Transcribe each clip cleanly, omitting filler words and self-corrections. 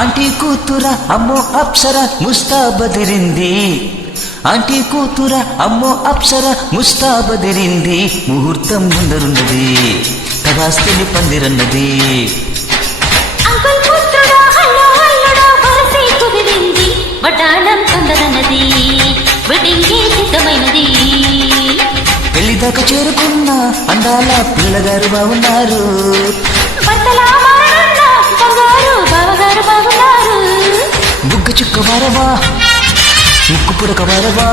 Aunty కూతుర అమ్మో Apsara ముస్తాబదిరింది. Aunty కూతుర అమ్మో అప్సర ముస్తాబదిరింది. ముహూర్తం ముందరున్నది, తగాస్తని పందిరన్నది. పెళ్లిదాకా చేరుకున్న అందాల పిల్లగారు బాగున్నారు. బుగ్గ చుక్క వారవా, ముక్కు పుడక వారవా,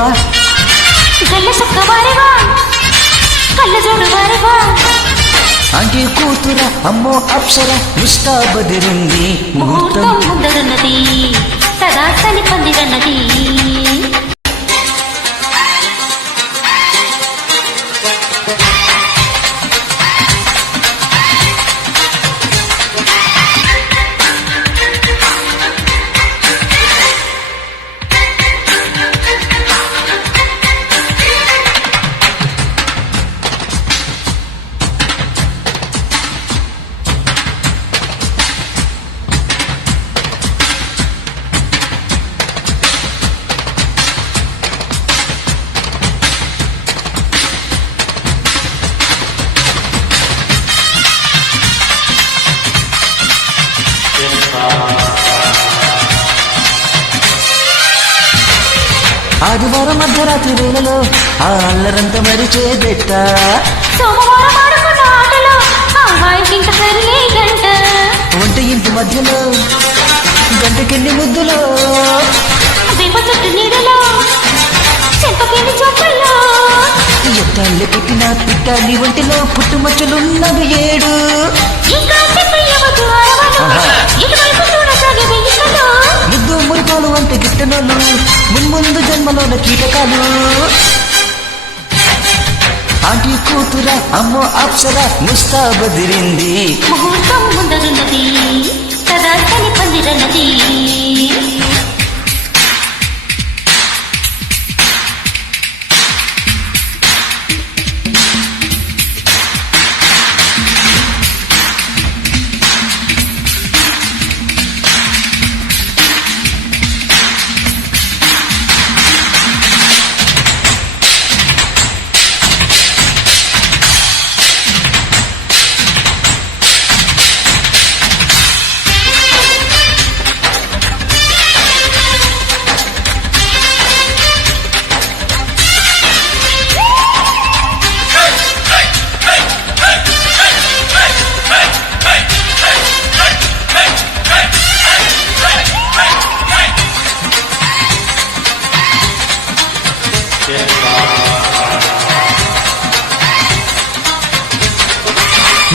ఆంటీ కూతుర అమ్మో అప్సర ముస్తాబదిరింది. ముహూర్తం ముందరున్నది, తగాస్తని పందిరన్నది. ఆదివారం అర్ధరాత్రి వేళలో ఆ అల్లరంత మరిచేదెట్ట. సోమవారం ఆడుకున్న ఆటలో ఇంకా సరిలే గంట. వంట ఇంటి మధ్యలో గంటకెన్ని ముద్దులో, వేప చెట్టు నీడలో చెంపకెన్ని చొప్పల్లో, ఎట్టాళ్ళే పుట్టిన పిట్టాలి ఒంటిలో పుట్టుమచ్చలున్నవి 7. ముద్దు మురిపాలు అంత గిట్టనోళ్ళు మున్ముందు జన్మలోన కీటకాలు. ఆంటీ కూతుర అమ్మో అప్సర ముస్తాబదిరింది. ముహూర్తం ముందరున్నది, తగాస్తని పందిరన్నది.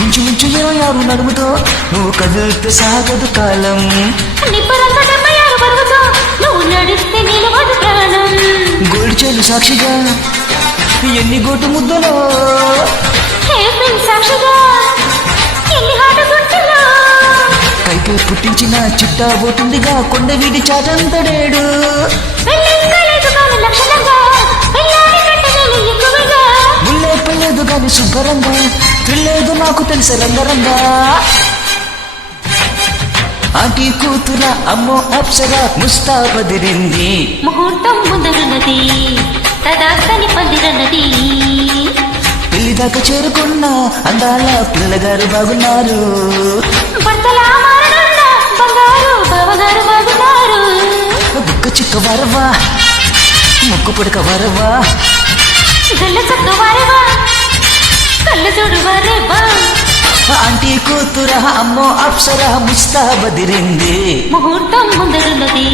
ఇంచుమించు 26 నడుముతో నువ్వు కదిలితే సాగదు కాలం. గోల్డ్ చేలు సాక్షిగా ఎన్ని గోటు ముద్దలో, కైపే పుట్టించిన చిట్టా పోతుందిగా కొండ వీడి చాటంతడేడు. ముల్లే పర్లేదు గాని శుభ్రంగా తెలియదు నాకు తెలిసే రంగరంగా. ఆంటీ కూతుర అమ్మో అప్సర ముస్తాబదిరింది. ముహూర్తం ముందరున్నది, తగాస్తని పందిరన్నది. పెళ్లిదాకా చేరుకున్న అందాల పిల్లగారు బాగున్నారు. బుక్క చిక్క వరవా, ముక్కు పుడక వరవా, ఆంటీ కూతుర అమ్మో అప్సర ముస్తాబదిరింది. ముహూర్తం ముందరున్నది,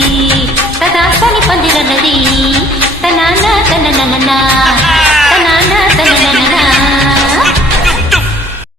తగాస్తని పందిరన్నది.